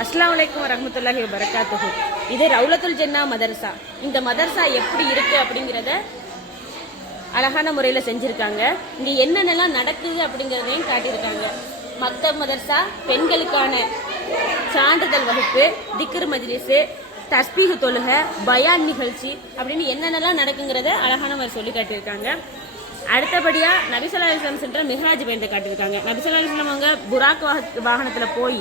அஸ்ஸலாமு அலைக்கும் வரஹ்மத்துல்லாஹி வபரகாத்துஹு. இது ரவுலத்துல் ஜன்னா மதரசா. இந்த மதரசா எப்படி இருக்கு அப்படிங்கிறத அழகான முறையில் செஞ்சுருக்காங்க. இங்கே என்னென்னலாம் நடக்குது அப்படிங்கிறதையும் காட்டியிருக்காங்க. மக்தப் மதரசா பெண்களுக்கான சான்றிதழ் வகுப்பு, திக்ர் மஜ்லிஸு, தஸ்பீஹ் தொழுகை, பயான் நிகழ்ச்சி அப்படின்னு என்னென்னலாம் நடக்குங்கிறத அழகான மாதிரி சொல்லி காட்டியிருக்காங்க. அடுத்தபடியாக நபி ஸல்லல்லாஹு அலைஹி வஸல்லம் சென்ற மிஹ்ராஜ் பயணத்தை காட்டியிருக்காங்க. நபி ஸல்லல்லாஹு அலைஹி வஸல்லம் அவங்க புராக் வாகனத்தில் போய்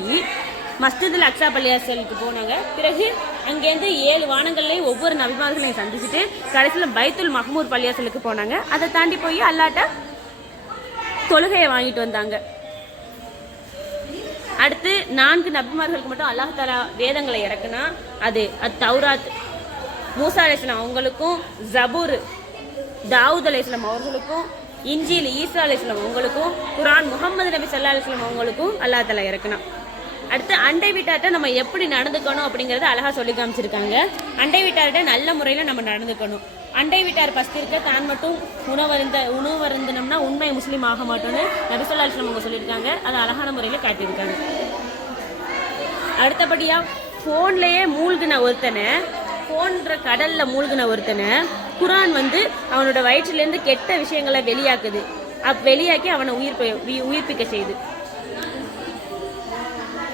மஸ்ஜிதுல் அக்ஸா பள்ளியாசலுக்கு போனாங்க. பிறகு அங்கேருந்து 7 வானங்கள்லையும் ஒவ்வொரு நபிமார்களையும் சந்திச்சுட்டு கடைசியில் பைத்துல் மஹ்மூர் பள்ளியாசலுக்கு போனாங்க. அதை தாண்டி போய் அல்லாட்ட தொழுகையை வாங்கிட்டு வந்தாங்க. அடுத்து 4 நபிமார்களுக்கு மட்டும் அல்லாஹ் தஆலா வேதங்களை இறக்குனா அது தௌராத் மூசா அலைஹிஸ்ஸலாம் அவங்களுக்கும், ஜபூர் தாவூத் அலைஹிஸ்ஸலாம் அவர்களுக்கும், இன்ஜீல் ஈசா அலைஹிஸ்ஸலாம் அவங்களுக்கும், குர்ஆன் முஹம்மது நபி ஸல்லல்லாஹு அலைஹி வஸல்லம் அவங்களுக்கும் அல்லாஹ் தஆலா இறக்குனா. அடுத்து அண்டை வீட்டார்ட்ட நம்ம எப்படி நடந்துக்கணும் அப்படிங்கிறத அழகாக சொல்லி காமிச்சிருக்காங்க. அண்டை வீட்டார்கிட்ட நல்ல முறையில் நம்ம நடந்துக்கணும். அண்டை வீட்டார் பஸ்தி இருக்க தான் மட்டும் உணவருந்தினோம்னா உண்மை முஸ்லீம் ஆக மாட்டோம்னு நபி ஸல்லல்லாஹு அலைஹி வஸல்லம் அவங்க சொல்லியிருக்காங்க. அதை அழகான முறையில் காட்டியிருக்காங்க. அடுத்தபடியாக ஃபோன்லேயே மூழ்கின ஒருத்தனை, ஃபோன்ற கடலில் மூழ்கின ஒருத்தனை குர்ஆன் அவனோட வயிற்றிலேருந்து கெட்ட விஷயங்களை வெளியாக்குது. வெளியாக்கி அவனை உயிர்ப்பிக்க செய்யுது.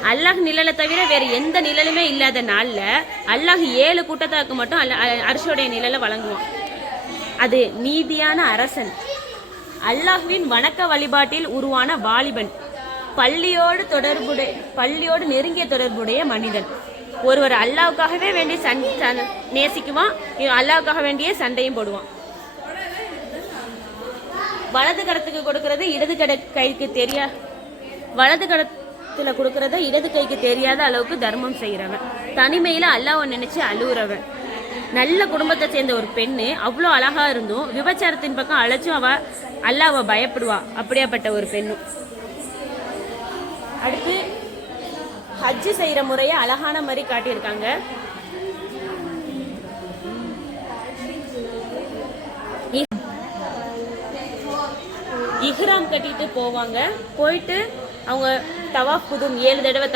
அல்லாஹ் நிழலை தவிர வேறு எந்த நிழலுமே இல்லாத நாளில் அல்லாஹ் 7 கூட்டத்தாருக்கு மட்டும் அர்ஷோடைய நிழலை வழங்குவான். அது நீதியான அரசன், அல்லாஹ்வின் வணக்க வழிபாட்டில் உருவான வாலிபன், பள்ளியோடு நெருங்கிய தொடர்புடைய மனிதன். ஒருவர் அல்லாஹ்வுக்காகவே வேண்டி நேசிக்குவான், அல்லாஹ்வுக்காக வேண்டிய சண்டையும் போடுவான். வலது கரத்துக்கு கொடுக்கறது இடது கைக்கு கொடுக்கறத இடது கைக்கு தெரியாத அளவுக்கு தர்மம் செய்கிறவன், தனிமையில் அல்லாஹ்வை நினைச்சு அழுகுறவன். நல்ல குடும்பத்தை சேர்ந்த ஒரு பெண்ணு அவ்வளோ அழகா இருந்தும் விபச்சாரத்தின் பக்கம் அழைச்சும் அல்லாஹ்வை பயப்படுவா. அப்படியாப்பட்ட ஒரு பெண்ணும். அடுத்து ஹஜ்ஜு செய்கிற முறையை அழகான மாதிரி காட்டியிருக்காங்க. இஹ்ராம் கட்டிட்டு போவாங்க. போயிட்டு அவங்க தவாப் குதும் 7 தடவை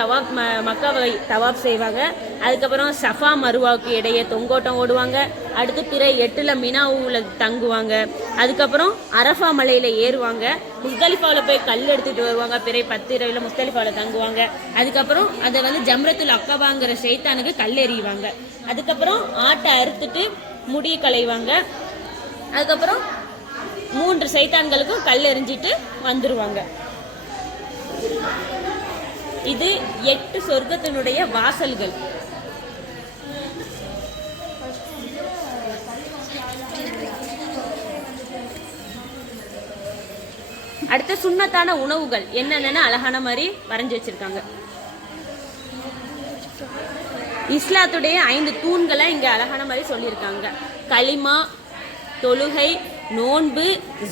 மக்காவை தவாப் செய்வாங்க. அதுக்கப்புறம் சஃபா மருவாவுக்கு இடையே தொங்கோட்டம் ஓடுவாங்க. அடுத்து பிற 8 மினாவுல தங்குவாங்க. அதுக்கப்புறம் அரஃபா மலையில் ஏறுவாங்க. முஸ்தலிஃபாவில் போய் கல் எடுத்துகிட்டு வருவாங்க. பிற 10 இரவில் முஸ்தலிஃபாவில் தங்குவாங்க. அதுக்கப்புறம் அதை ஜம்ரத்துல் அக்கபாங்கிற ஷைத்தானுக்கு கல் எறிவாங்க. அதுக்கப்புறம் ஆட்டை அறுத்துட்டு முடி களைவாங்க. அதுக்கப்புறம் 3 சைத்தான்களுக்கும் கல் எறிஞ்சிட்டு வந்துருவாங்க. இது 8 சொர்க்கத்தினுடைய வாசல்கள். அடுத்த சுன்னத்தான உணவுகள் என்னென்னு அழகான மாதிரி வரைஞ்சி வச்சிருக்காங்க. இஸ்லாத்துடைய 5 தூண்களை இங்க அழகான மாதிரி சொல்லியிருக்காங்க. களிமா, தொழுகை, நோன்பு,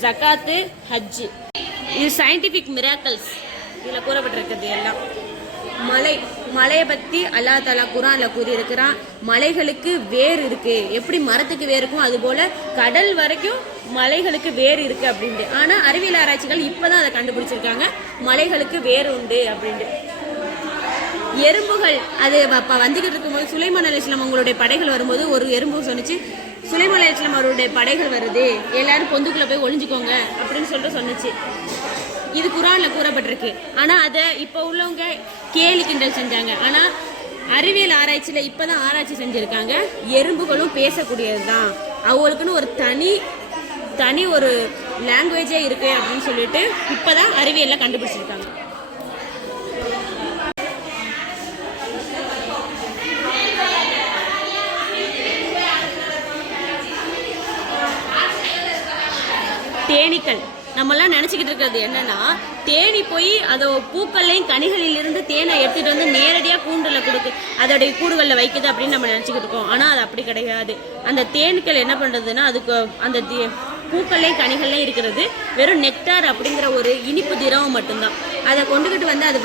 ஜகாத்து, ஹஜ்ஜு. இது சயின்டிஃபிக் மிராக்கிள்ஸ் இதில் கூறப்பட்டிருக்கிறது எல்லாம். மலையை பற்றி அல்லாஹ் தஆலா குர்ஆனில் கூறியிருக்கிறான். மலைகளுக்கு வேர் இருக்கு, எப்படி மரத்துக்கு வேர் இருக்கும் அதுபோல் கடல் வரைக்கும் மலைகளுக்கு வேர் இருக்கு அப்படின்ட்டு. ஆனால் அறிவியல் ஆராய்ச்சிகள் இப்போதான் அதை கண்டுபிடிச்சிருக்காங்க, மலைகளுக்கு வேர் உண்டு அப்படின்ட்டு. எறும்புகள் அது வந்துக்கிட்டு இருக்கும்போது சுலைமான் அலைஹிஸ்ஸலாம் அவங்களுடைய படைகள் வரும்போது ஒரு எறும்பு சொன்னிச்சு, சுலைமான் அலைஹிஸ்ஸலாம் அவருடைய படைகள் வருது, எல்லாரும் பொந்துக்குள்ளே போய் ஒளிஞ்சுக்கோங்க அப்படின்னு சொன்னிச்சு. இது குர்ஆனில் கூறப்பட்டிருக்கு. ஆனால் அதை இப்போ உள்ளவங்க கேலி கிண்டல் செஞ்சாங்க. ஆனால் அறிவியல் ஆராய்ச்சியில் இப்போ தான் ஆராய்ச்சி செஞ்சுருக்காங்க. எறும்புகளும் பேசக்கூடியது தான், அவங்களுக்குன்னு ஒரு தனி ஒரு லாங்குவேஜே இருக்குது அப்படின்னு சொல்லிட்டு இப்போ தான் அறிவியலில் கண்டுபிடிச்சிருக்காங்க. தேனீக்கள் நம்மளாம் நினச்சிக்கிட்டு இருக்கிறது என்னன்னா, தேனி போய் அதை பூக்கள்லையும் கனிகளிலிருந்து தேனை எடுத்துகிட்டு வந்து நேரடியாக கூண்டில் அதோடைய கூடுகளில் வைக்குது அப்படின்னு நம்ம நினச்சிக்கிட்டு இருக்கோம். ஆனால் அது அப்படி கிடையாது. அந்த தேனீக்கள் என்ன பண்ணுறதுன்னா, அதுக்கு அந்த பூக்கள்லையும் கனிகள்லையும் இருக்கிறது வெறும் நெக்டார் அப்படிங்கிற ஒரு இனிப்பு திரவம் மட்டும்தான். அதை கொண்டுக்கிட்டு அது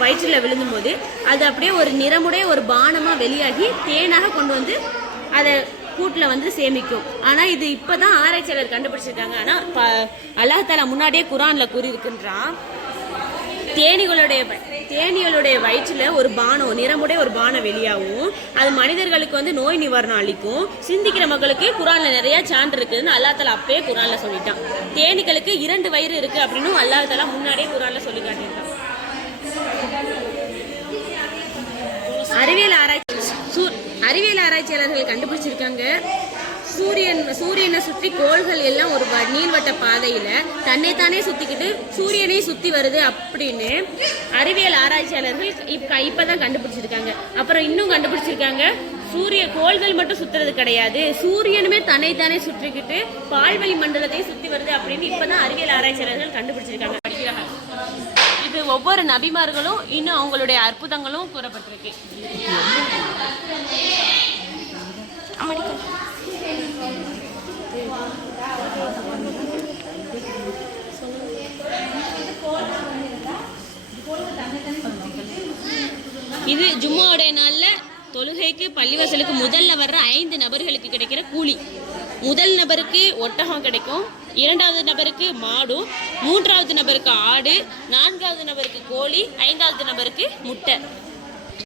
வயிற்றில் விழுந்தும்போது அது அப்படியே ஒரு நிறமுடைய ஒரு பானமாக வெளியாகி தேனாக கொண்டு அதை கூட்டில் சேமிக்கும். ஆனால் இது இப்போ தான் ஆராய்ச்சியாளர் கண்டுபிடிச்சிருக்காங்க. ஆனால் அல்லாஹ் தஆலா முன்னாடியே குர்ஆனில் கூறியிருக்கின்றான், தேனிகளுடைய வயிற்றுல ஒரு பானம், நிறமுடைய ஒரு பானம் வெளியாகும். அது மனிதர்களுக்கு வந்து நோய் நிவாரணம் அளிக்கும். சிந்திக்கிற மக்களுக்கு குரான்ல நிறைய சான்று இருக்குதுன்னு அல்லாஹ் தஆலா அப்பயே குரான்ல சொல்லிட்டான். தேனிகளுக்கு 2 வயிறு இருக்கு அப்படின்னு அல்லாஹ் தஆலா முன்னாடியே குரான்ல சொல்லி காட்டியிருக்கான். அறிவியல் ஆராய்ச்சியாளர்கள் கண்டுபிடிச்சிருக்காங்க, சூரியனை சுற்றி கோள்கள் எல்லாம் ஒரு நீள்வட்ட பாதையில தன்னைத்தானே சுத்திக்கிட்டு சூரியனை சுத்தி வருது அப்படின்னு அறிவியல் ஆராய்ச்சியாளர்கள் இப்பதான் கண்டுபிடிச்சிருக்காங்க. அப்புறம் இன்னும் கண்டுபிடிச்சிருக்காங்க, கோள்கள் மட்டும் சுத்துறது கிடையாது, சூரியனுமே தன்னைத்தானே சுற்றிக்கிட்டு பால்வெளி மண்டலத்தையும் சுத்தி வருது அப்படின்னு இப்பதான் அறிவியல் ஆராய்ச்சியாளர்கள் கண்டுபிடிச்சிருக்காங்க. இது ஒவ்வொரு நபிமார்களும் இன்னும் அவங்களுடைய அற்புதங்களும் கூறப்பட்டிருக்கு. இது ஜும்மாவுடைய நாள்ல தொழுகைக்கு பள்ளிவாசலுக்கு முதல்ல வர்ற 5 நபர்களுக்கு கிடைக்கிற கூலி. முதல் நபருக்கு ஒட்டகம் கிடைக்கும், 2வது நபருக்கு மாடும், 3வது நபருக்கு ஆடு, 4வது நபருக்கு கோழி, 5வது நபருக்கு முட்டை.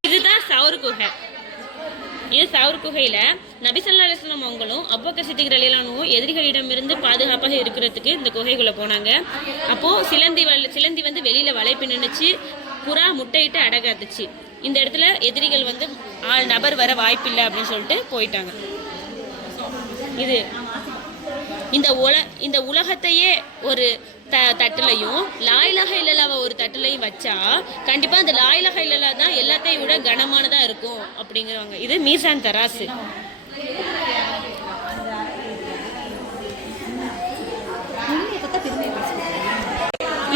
இதுதான் சவுர் குகை. இது சவுர் குகையில நபி ஸல்லல்லாஹு அலைஹி வஸல்லம் அவங்களும் அபூபக்கர் சித்திக் ரலியல்லாஹு அன்ஹு எதிரிகளிடமிருந்து பாதுகாப்பாக இருக்கிறதுக்கு இந்த குகைக்குள்ள போனாங்க. அப்போ சிலந்தி வந்து வெளியில வளைப்பு நின்னுச்சு, புறா முட்டையிட்டு அடகாத்துச்சு. இந்த இடத்துல எதிரிகள் வந்து நபர் வர வாய்ப்பில்லை அப்படின்னு சொல்லிட்டு போயிட்டாங்க. இது இந்த உலகத்தையே ஒரு தட்டுலையும் லா இலாஹ இல்லல்லாஹ் ஒரு தட்டுலையும் வச்சா கண்டிப்பா அந்த லா இலாஹ இல்லல்லாஹ் தான் எல்லாத்தையும் விட கனமானதா இருக்கும் அப்படிங்கிறாங்க. இது மீசான் தராசு.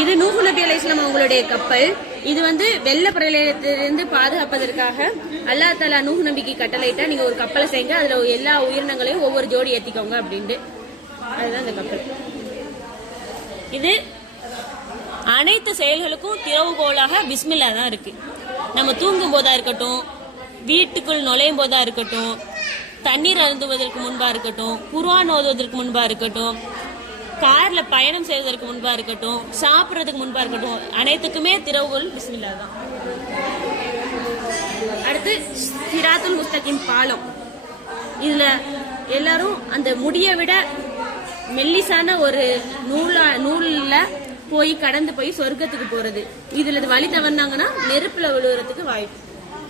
இது நூஹ் நபி அலைஹிஸ்ஸலாம் அவங்களுடைய கப்பல். இது வந்து வெள்ள பிரளயத்திலிருந்து பாதுகாப்பதற்காக அல்லாஹ் தஆலா நூஹ் நபிக்கு கட்டளையிட்டா, நீங்க ஒரு கப்பலை செய்யுங்க, அதுல எல்லா உயிரினங்களையும் ஒவ்வொரு ஜோடி ஏத்திக்கோங்க அப்படின்ட்டு. அதுதான் இந்த கப்பல். இது அனைத்து செயல்களுக்கும் திறவுகோலாக பிஸ்மில்லா தான் இருக்கு. நம்ம தூங்கும் போதா இருக்கட்டும், வீட்டுக்குள் நுழையும் போதா இருக்கட்டும், தண்ணீர் அருந்துவதற்கு முன்பா இருக்கட்டும், குர்ஆன் ஓதுவதற்கு முன்பா இருக்கட்டும், கார்ல பயணம் செய்வதற்கு முன்பா இருக்கட்டும், சாப்பிட்றதுக்கு முன்பா இருக்கட்டும், அனைத்துக்குமே திறவுகோல் பிஸ்மில்லா தான். அடுத்து சிராத்துல் முஸ்தகிம் பாலம். இதுல எல்லாரும் அந்த முடியை விட மெல்லிசான ஒரு நூல்ல போய் கடந்து போய் சொர்க்கத்துக்கு போறது. இதுல வழி தவறினாங்கன்னா நெருப்புல விழுவுறதுக்கு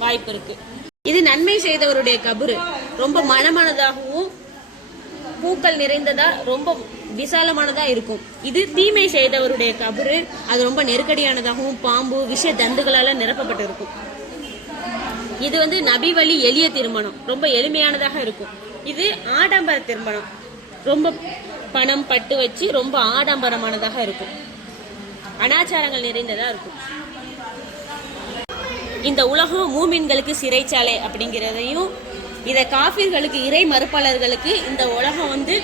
வாய்ப்பு இருக்கு. இது நன்மை செய்தவருடைய கபரு. ரொம்ப மனமானதாகவும் பூக்கள் நிறைந்ததா ரொம்ப விசாலமானதா இருக்கும். இது தீமை செய்தவருடைய கபரு. அது ரொம்ப நெருக்கடியானதாகவும் பாம்பு விஷ தந்துகளால நிரப்பப்பட்டு இருக்கும். இது வந்து நபி வழி எளிய திருமணம், ரொம்ப எளிமையானதாக இருக்கும். இது ஆடம்பர திருமணம், ரொம்ப பணம் பட்டு வச்சு ரொம்ப ஆடம்பரமானதாக இருக்கும், அனாச்சாரங்கள் நிறைந்ததா இருக்கும். இந்த உலகம் மூமின்களுக்கு சிறைச்சாலை அப்படிங்கிறதையும், இதை காஃபிர்களுக்கு இறை மறுப்பாளர்களுக்கு இந்த உலகம் வந்து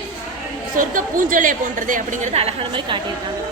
சொர்க்க பூஞ்சோலை போன்றது அப்படிங்கறது அழகான மாதிரி காட்டியிருக்காங்க.